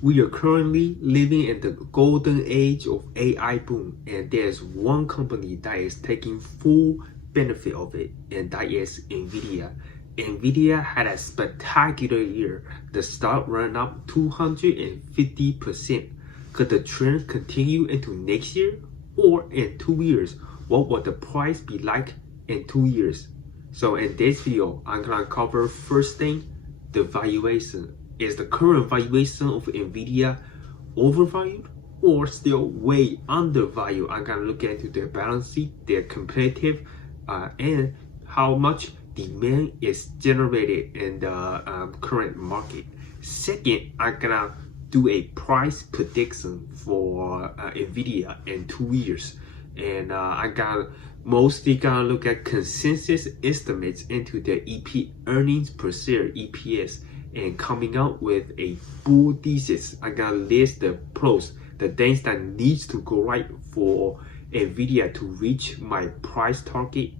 We are currently living in the golden age of AI boom, and there's one company that is taking full benefit of it, and that is Nvidia. Nvidia had a spectacular year. The stock ran up 250%. Could the trend continue into next year or in 2 years? What would the price be like in 2 years? So in this video, I'm gonna cover first thing, the valuation. Is the current valuation of Nvidia overvalued or still way undervalued? I'm gonna look into their balance sheet, their competitive, and how much demand is generated in the current market. Second, I'm gonna do a price prediction for Nvidia in 2 years, and I got mostly gonna look at consensus estimates into their EP earnings per share EPS and coming out with a full thesis. I gotta list the pros, the things that needs to go right for Nvidia to reach my price target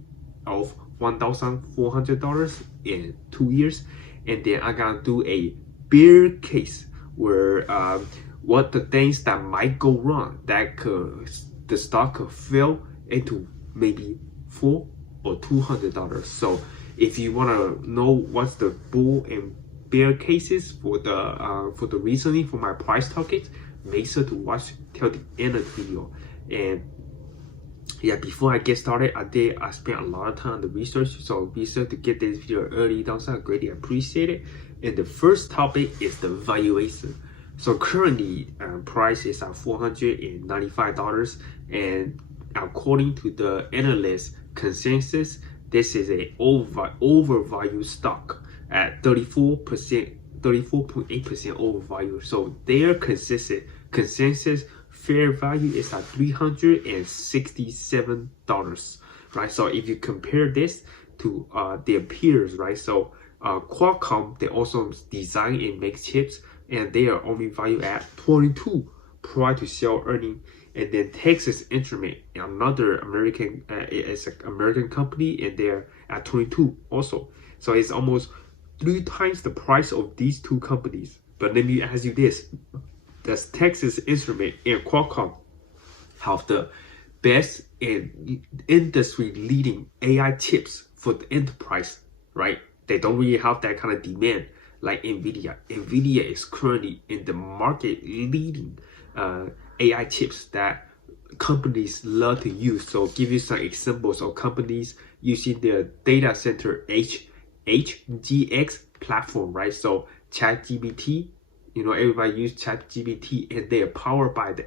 of $1,400 in 2 years. And then I gotta do a bear case where what the things that might go wrong that the stock could fail into maybe $400 or $200. So if you want to know what's the bull and bear cases for the reasoning for my price target, make sure to watch till the end of the video. And yeah, before I get started, I spent a lot of time on the research, so be sure to get this video early. Also, I greatly appreciate it. And the first topic is the valuation. So currently, price is at $495, and according to the analyst consensus, this is a overvalued stock at 34.8% overvalued. So their consensus fair value is at $367, right? So if you compare this to their peers, right? So Qualcomm, they also design and make chips, and they are only valued at 22 prior to sale earning. And then Texas Instrument, another American, it's an American company, and they're at 22 also. So it's almost 3 times the price of these two companies. But let me ask you this: does Texas Instrument and Qualcomm have the best and industry-leading AI chips for the enterprise, right? They don't really have that kind of demand like Nvidia. Nvidia is currently in the market leading AI chips that companies love to use. So give you some examples of companies using their data center HGX platform, right? So ChatGPT, everybody use ChatGPT, and they are powered by the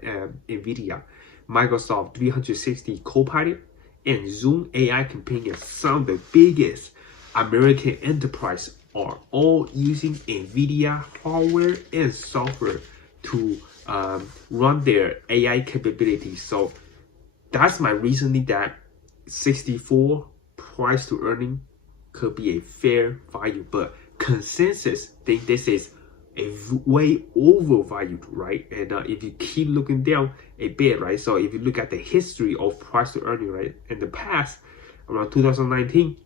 Nvidia. Microsoft 360 Copilot and Zoom AI Companion, some of the biggest American enterprise are all using Nvidia hardware and software to run their AI capabilities. So that's my reasoning that 64 price to earning could be a fair value, but consensus think this is a way overvalued, right? And if you keep looking down a bit, right? So if you look at the history of price to earning, right, in the past, around 2019,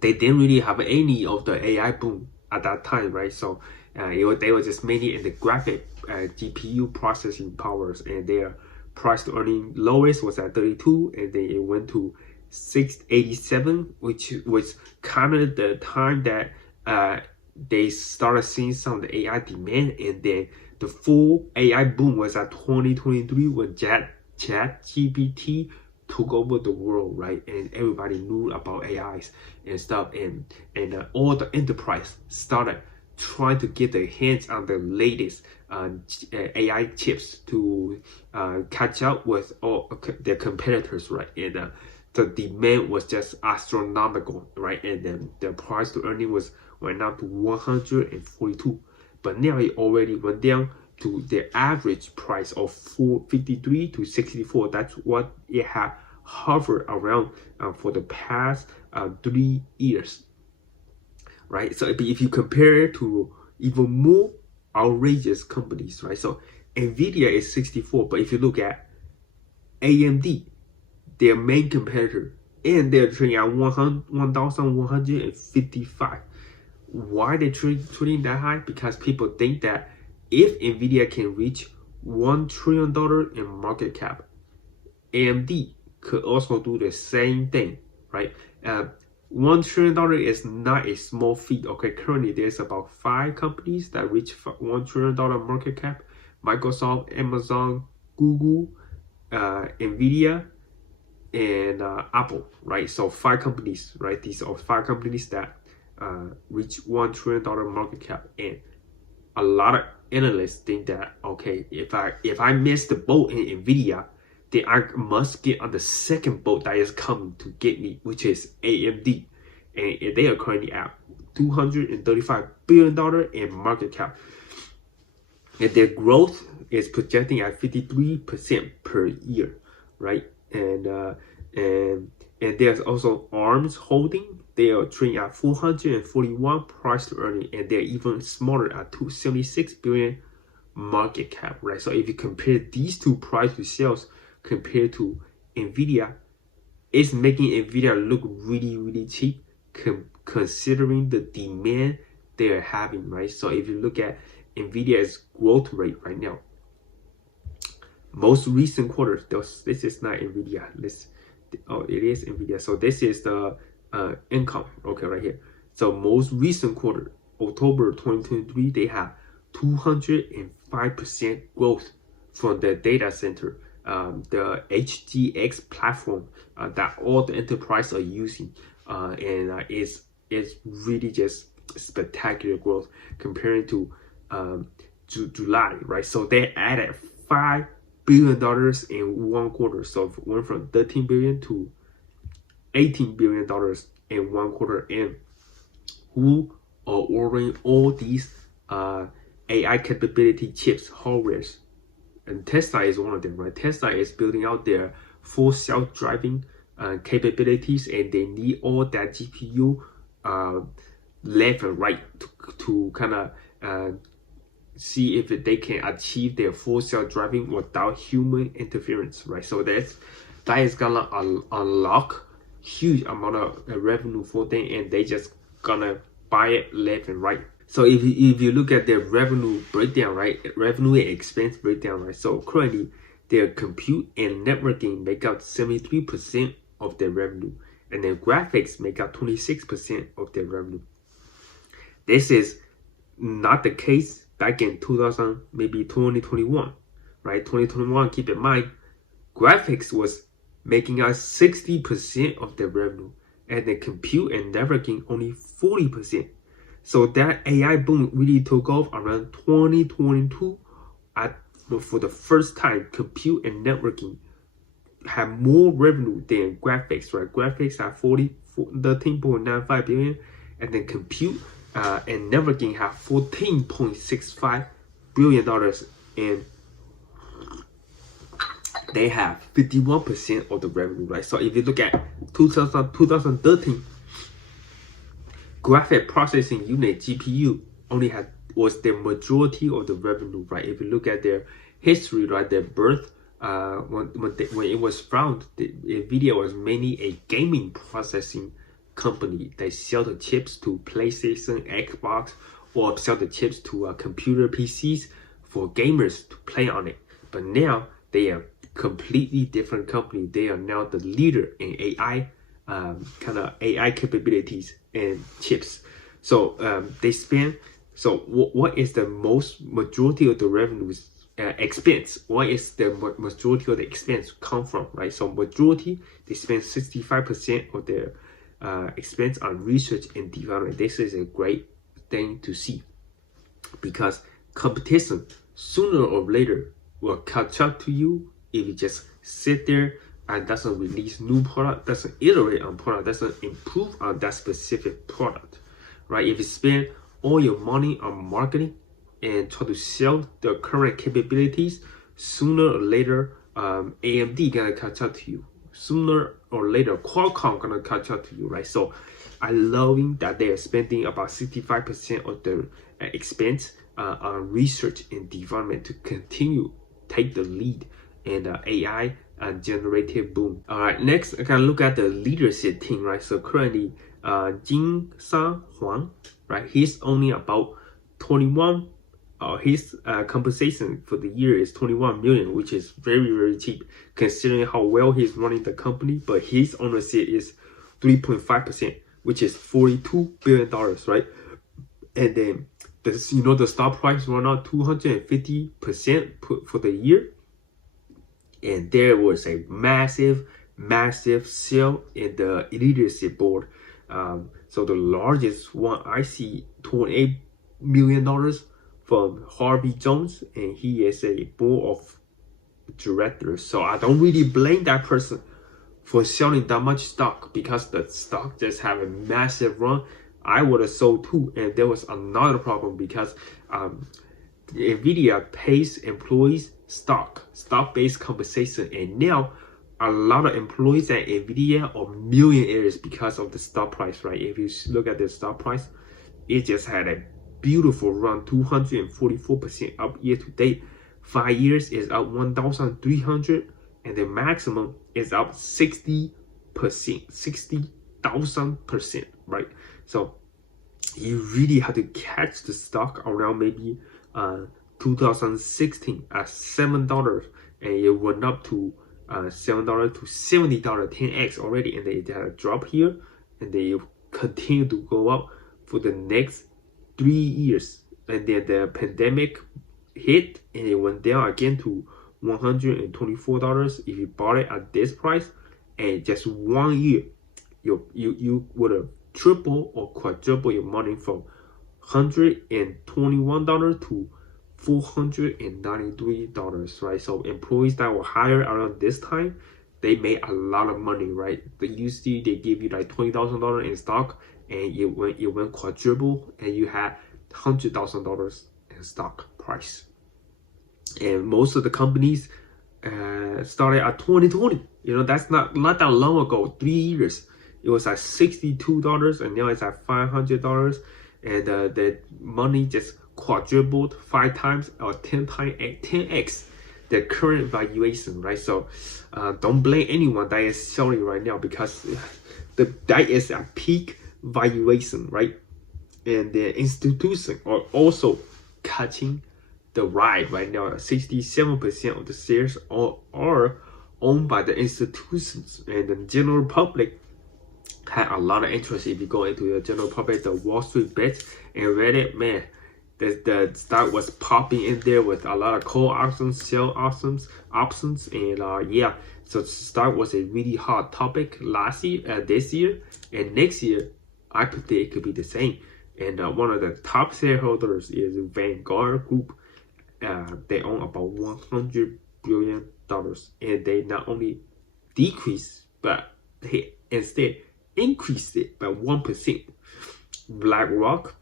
they didn't really have any of the AI boom at that time, right? So they were just mainly in the graphic GPU processing powers, and their price to earning lowest was at 32, and then it went to 687, which was kind of the time that they started seeing some of the AI demand. And then the full AI boom was at 2023 when ChatGPT took over the world, right? And everybody knew about AIs and stuff, and all the enterprise started trying to get their hands on the latest AI chips to catch up with all their competitors, right? And the demand was just astronomical, right? And then the price to earning went up to 142, but now it already went down to the average price of 453 to 64. That's what it had hovered around for the past 3 years, right? So if you compare it to even more outrageous companies, right? So Nvidia is 64, but if you look at AMD, their main competitor, and they're trading at 1,155. Why they trading that high? Because people think that if Nvidia can reach $1 trillion in market cap, AMD could also do the same thing, right? $1 trillion is not a small feat. Okay, currently there's about 5 companies that reach $1 trillion market cap: Microsoft, Amazon, Google, Nvidia, and Apple, right? So 5 companies, right? These are 5 companies that reach $1 trillion market cap, and a lot of analysts think that, okay, if I miss the boat in Nvidia, then I must get on the second boat that is coming to get me, which is AMD, and they are currently at $235 billion in market cap, and their growth is projecting at 53% per year, right? And there's also ARMS Holding. They are trading at 441 price to earning, and they're even smaller at 276 billion market cap, right? So if you compare these two price to sales compared to Nvidia, it's making Nvidia look really, really cheap considering the demand they are having, right? So if you look at Nvidia's growth rate right now, most recent quarters, this is not Nvidia. It is Nvidia. So this is the income, okay, right here. So most recent quarter, October 2023, they have 205% growth from the data center, the HGX platform that all the enterprise are using, and it's really just spectacular growth comparing to July, right? So they added $5 billion in one quarter, so it went from 13 billion to $18 billion in one quarter. And who are ordering all these AI capability chips, hardwares? And Tesla is one of them, right? Tesla is building out their full self-driving capabilities, and they need all that GPU left and right to kind of see if they can achieve their full self-driving without human interference, right? So that is gonna unlock huge amount of revenue for them, and they just gonna buy it left and right. So if you look at their revenue breakdown, right, revenue and expense breakdown, right, so currently their compute and networking make up 73% of their revenue, and their graphics make up 26% of their revenue. This is not the case back in 2021, right? 2021, keep in mind, graphics was making us 60% of the revenue, and the compute and networking only 40%. So that AI boom really took off around 2022. For the first time, compute and networking have more revenue than graphics, right? Graphics have 13.95 billion, and then compute and networking have $14.65 billion, and they have 51% of the revenue, right? So if you look at 2013, graphic processing unit GPU was the majority of the revenue, right? If you look at their history, right, their birth, when it was founded, Nvidia was mainly a gaming processing company. They sell the chips to PlayStation, Xbox, or sell the chips to computer PCs for gamers to play on it. But now they are completely different company. They are now the leader in AI, kind of AI capabilities and chips. So they spend. So what is the majority of the revenues? Expense. What is the majority of the expense come from, right? So majority, they spend 65% of their expense on research and development. This is a great thing to see, because competition sooner or later will catch up to you if you just sit there and doesn't release new product, doesn't iterate on product, doesn't improve on that specific product, right? If you spend all your money on marketing and try to sell the current capabilities, sooner or later AMD gonna catch up to you. Sooner or later Qualcomm gonna catch up to you, right? So I loving that they are spending about 65% of their expense on research and development to continue take the lead in the AI and generative boom. All right, next I can look at the leadership team, right? So currently Jin San Huang, right, he's only about 21 his compensation for the year is 21 million, which is very, very cheap considering how well he's running the company. But his ownership is 3.5%, which is $42 billion, right? And then the stock price went up 250% for the year. And there was a massive sale in the leadership board. So the largest one I see, $28 million from Harvey Jones, and he is a board of directors. So I don't really blame that person for selling that much stock, because the stock just have a massive run. I would have sold too. And there was another problem because Nvidia pays employees stock-based compensation, and now a lot of employees at Nvidia are millionaires because of the stock price, right? If you look at the stock price, it just had a beautiful run, 244% up year to date. 5 years is up 1,300, and the maximum is up 60%, 60,000%, right? So you really have to catch the stock around maybe 2016 at $7, and it went up to $7 to $70, 10x already, and they had a drop here, and they continue to go up for the next 3 years. And then the pandemic hit, and it went down again to $124 if you bought it at this price. And just 1 year, you would have triple or quadruple your money from $121 to $493, right? So employees that were hired around this time, they made a lot of money, right? You see, they give you like $20,000 in stock, and it went quadruple, and you had $100,000 in stock price. And most of the companies started at 2020. That's not that long ago. 3 years, it was at $62, and now it's at $500, and the money just quadrupled 5 times or 10x the current valuation, right? So don't blame anyone that is selling right now, because that is a peak valuation, right? And the institutions are also catching the ride right now. 67% of the shares are owned by the institutions, and the general public had a lot of interest. If you go into the general public, the Wall Street Bets and Reddit, man, the stock was popping in there with a lot of call options, sell options, and yeah. So the stock was a really hot topic last year, this year, and next year I predict it could be the same. And one of the top shareholders is Vanguard Group. They own about $100 billion, and they not only decreased, but they instead increased it by 1%. BlackRock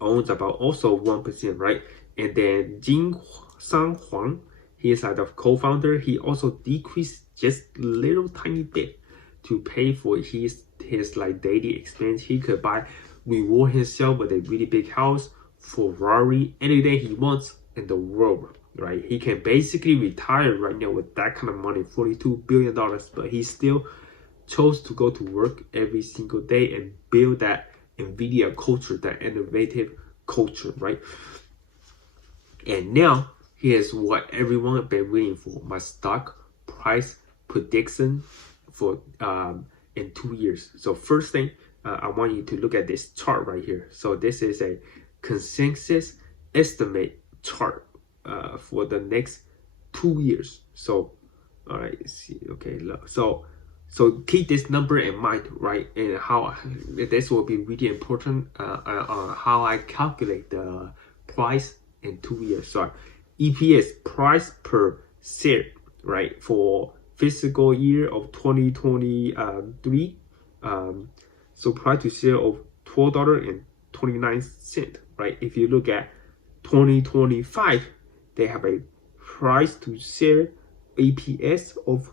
owns about also 1%, right? And then Jin Sang Huang, he is the co-founder. He also decreased just a little tiny bit to pay for his like daily expense. He could reward himself with a really big house, Ferrari, anything he wants in the world, right? He can basically retire right now with that kind of money, $42 billion, but he still chose to go to work every single day and build that Nvidia culture, that innovative culture, right? And now here's what everyone been waiting for: my stock price prediction for in 2 years. So first thing, I want you to look at this chart right here. So this is a consensus estimate chart for the next 2 years. So all right, let's see. Okay, look. So keep this number in mind, right? And how this will be really important on how I calculate the price in 2 years. So EPS, price per share, right, for fiscal year of 2023. So price to share of $12.29, right? If you look at 2025, they have a price to share EPS of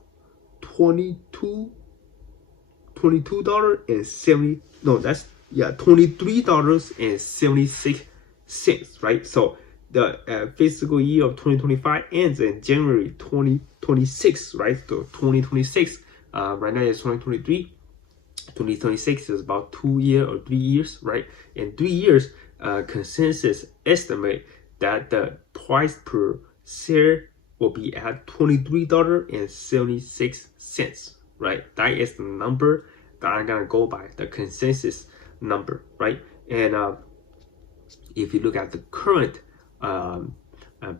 $23.76, right? So the fiscal year of 2025 ends in January 2026, right? So 2026, right now is 2023. 2026 is about 2 years or 3 years, right? In 3 years, consensus estimate that the price per share will be at $23.76, right? That is the number that I'm gonna go by, the consensus number, right? And if you look at the current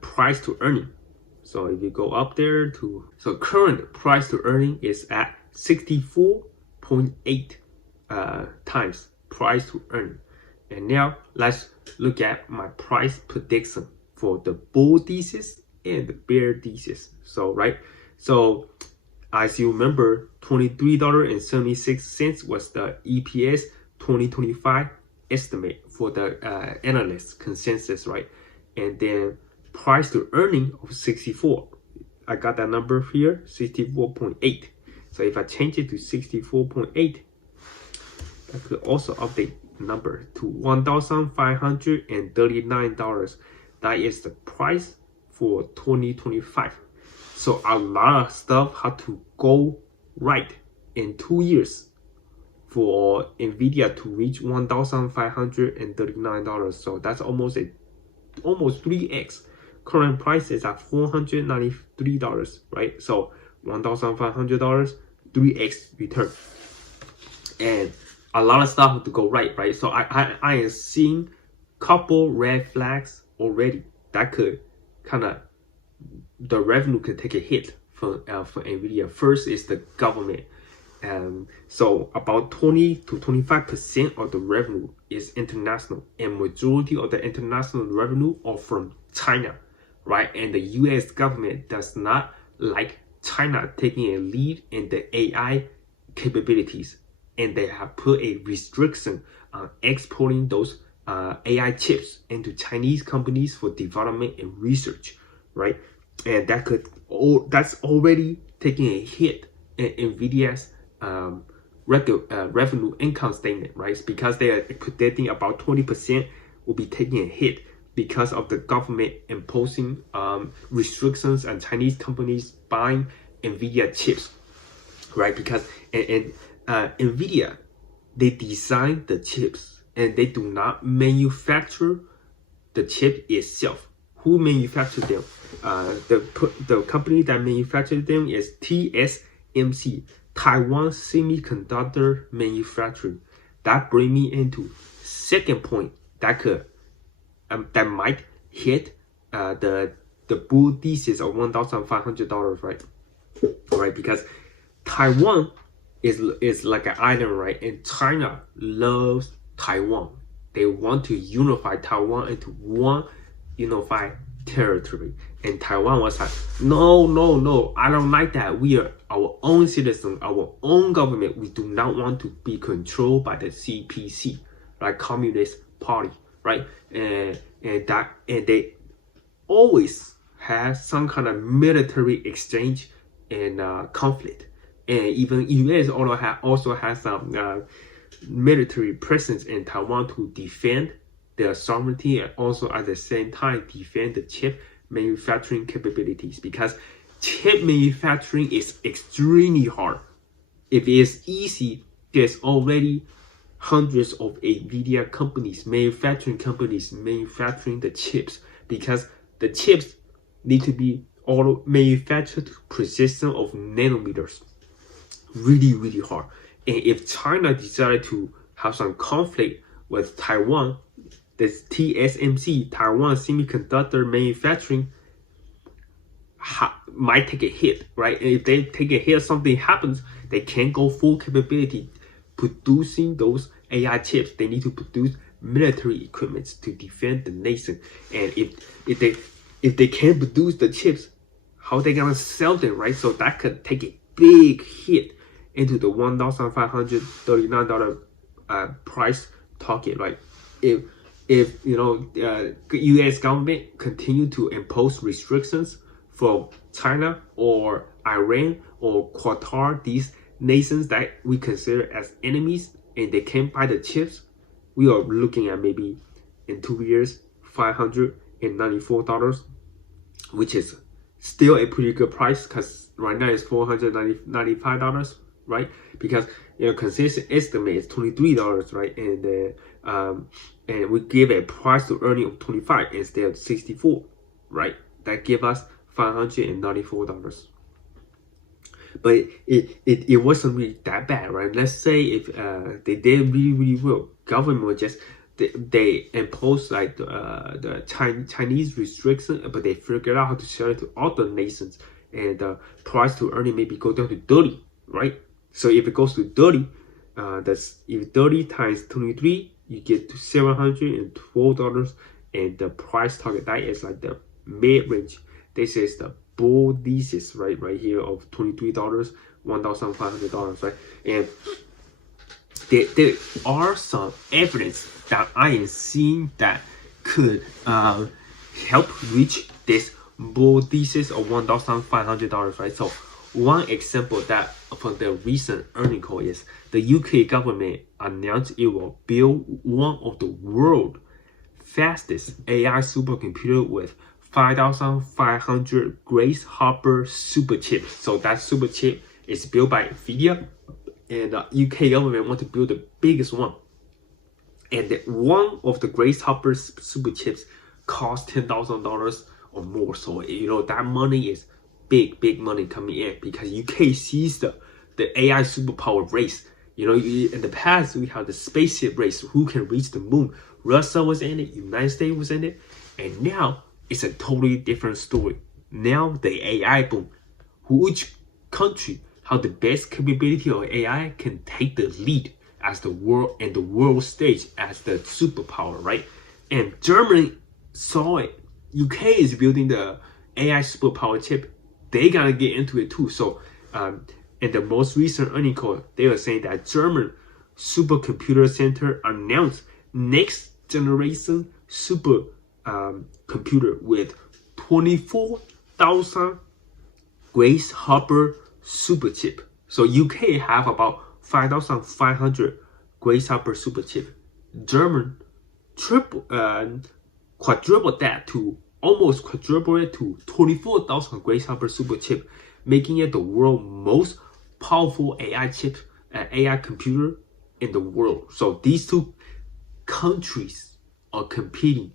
price to earning, so if you go up there to, so current price to earning is at 64.8 times price to earning. And now let's look at my price prediction for the bull thesis and the bear thesis. So so as you remember, $23.76 was the EPS 2025 estimate for the analyst consensus, right? And then price to earning of 64. I got that number here, 64.8. So if I change it to 64.8, I could also update the number to $1,539. That is the price for 2025. So a lot of stuff had to go right in 2 years for Nvidia to reach $1,539. So that's almost 3x. Current price is at $493, right? So $1,500, 3x return. And a lot of stuff to go right? So I am seeing couple red flags already that could kind of, the revenue could take a hit for Nvidia. First is the government. So about 20 to 25% of the revenue is international, and majority of the international revenue are from China, right? And the US government does not like China taking a lead in the AI capabilities, and they have put a restriction on exporting those AI chips into Chinese companies for development and research, right? And that's already taking a hit in Nvidia's revenue income statement, right? Because they are predicting about 20% will be taking a hit because of the government imposing restrictions on Chinese companies buying Nvidia chips, right? Because Nvidia, they design the chips and they do not manufacture the chip itself. Who manufactured them? The company that manufactured them is TSMC, Taiwan Semiconductor Manufacturing. That brings me into second point that could that might hit the bull thesis of $1,500, right? Right, because Taiwan is like an island, right? And China loves Taiwan. They want to unify Taiwan into one unified territory. And Taiwan was like, no, I don't like that. We are our own citizens, our own government. We do not want to be controlled by the CPC, like Communist Party, right? And they always have some kind of military exchange and conflict. And even US also has some military presence in Taiwan to defend their sovereignty, and also at the same time defend the chip manufacturing capabilities, because chip manufacturing is extremely hard. If it is easy, there's already hundreds of Nvidia companies, manufacturing the chips, because the chips need to be all manufactured to precision of nanometers. Really hard. And if China decided to have some conflict with Taiwan, this TSMC, Taiwan Semiconductor Manufacturing, might take a hit, right? And if they take a hit, something happens, they can't go full capability producing those AI chips. They need to produce military equipment to defend the nation. And if they can't produce the chips, how are they gonna sell them, right? So that could take a big hit into the $1,539 price target, right? If U.S. government continue to impose restrictions from China or Iran or Qatar, these nations that we consider as enemies, and they can't buy the chips, we are looking at maybe in 2 years $594, which is still a pretty good price, because right now it's $495. right? Because consensus estimate is $23, right? And we give a price to earning of 25 instead of 64, right? That give us $594. But it wasn't really that bad, right? Let's say if they did really well, government would just they impose like the Chinese restriction, but they figured out how to sell it to other nations, and the price to earning maybe go down to 30, right? So if it goes to 30, that's if 30 times 23, you get to $712, and the price target that is like the mid range. This is the bull thesis right here of $23, $1,500, right? And there are some evidence that I am seeing that could help reach this bull thesis of $1,500, right? So one example that from the recent earnings call is the UK government announced it will build one of the world's fastest AI supercomputer with 5,500 Grace Hopper super chips. So that super chip is built by Nvidia, and the UK government want to build the biggest one. And one of the Grace Hopper super chips cost $10,000 or more. So that money is big money coming in, because UK sees the AI superpower race. In the past we have the spaceship race, who can reach the moon. Russia was in it, United States was in it, and now it's a totally different story. Now the AI boom, which country have the best capability of AI can take the lead as the world and the world stage as the superpower, right? And Germany saw it. UK is building the AI superpower chip. They gotta get into it too. So in the most recent earnings call, they were saying that German supercomputer center announced next generation super computer with 24,000 Grace Hopper super chip. So UK have about 5,500 Grace Hopper super chip. German quadruple that to almost quadruple it to 24,000 Grace Hopper super chip, making it the world's most powerful AI chip, AI computer in the world. So these two countries are competing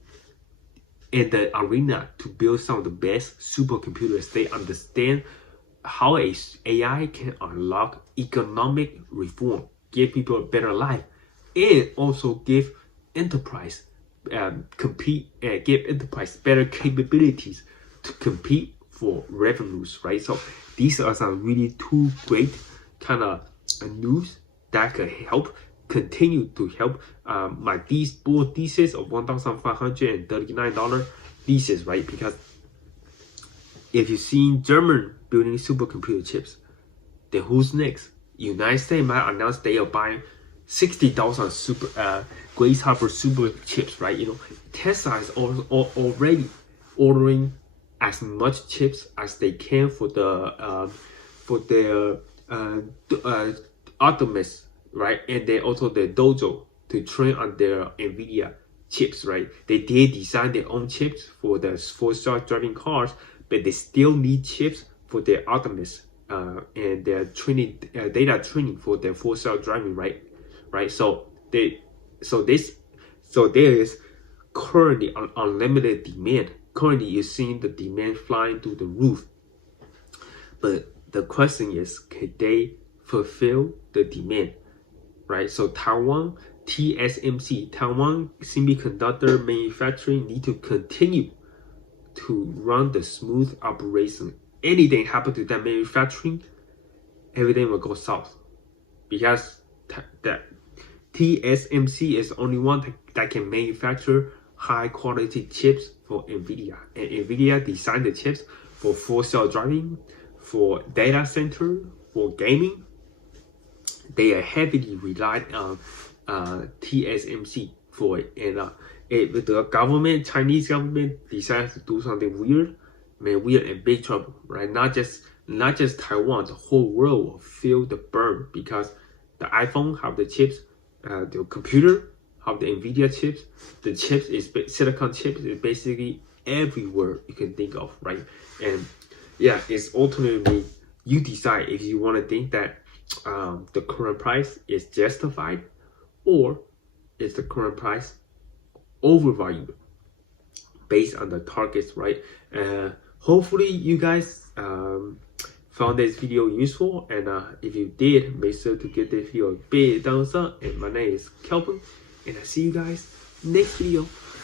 in the arena to build some of the best supercomputers. They understand how AI can unlock economic reform, give people a better life, and also give enterprise give enterprise better capabilities to compete for revenues, right? So these are some really two great kind of news that could continue to help these bull thesis of $1,539 thesis, right? Because if you've seen German building supercomputer chips, then who's next? United States might announce they are buying 60,000 Grace Hopper super chips, right? Tesla is already ordering as much chips as they can for their Optimus, right? And then also the Dojo to train on their Nvidia chips, right? They did design their own chips for the full self-driving cars, but they still need chips for their Optimus and their training data training for their full self-driving, right? So there is currently unlimited demand. Currently, you're seeing the demand flying through the roof. But the question is, can they fulfill the demand, right? So Taiwan TSMC, Taiwan Semiconductor Manufacturing, need to continue to run the smooth operation. Anything happen to that manufacturing, everything will go south, because that TSMC is the only one that can manufacture high quality chips for Nvidia, and Nvidia designed the chips for full self-driving, for data center, for gaming. They are heavily relied on TSMC for it, and if the government, Chinese government, decides to do something weird, man, we are in big trouble, right? Not just Taiwan, the whole world will feel the burn, because the iPhone have the chips, the computer have the Nvidia chips. The chips is silicon chips is basically everywhere you can think of, right? And yeah, it's ultimately you decide if you want to think that the current price is justified, or is the current price overvalued based on the targets, right? Hopefully you guys found this video useful, and if you did, make sure to give this video a big thumbs up. And my name is Kelvin, and I see you guys next video.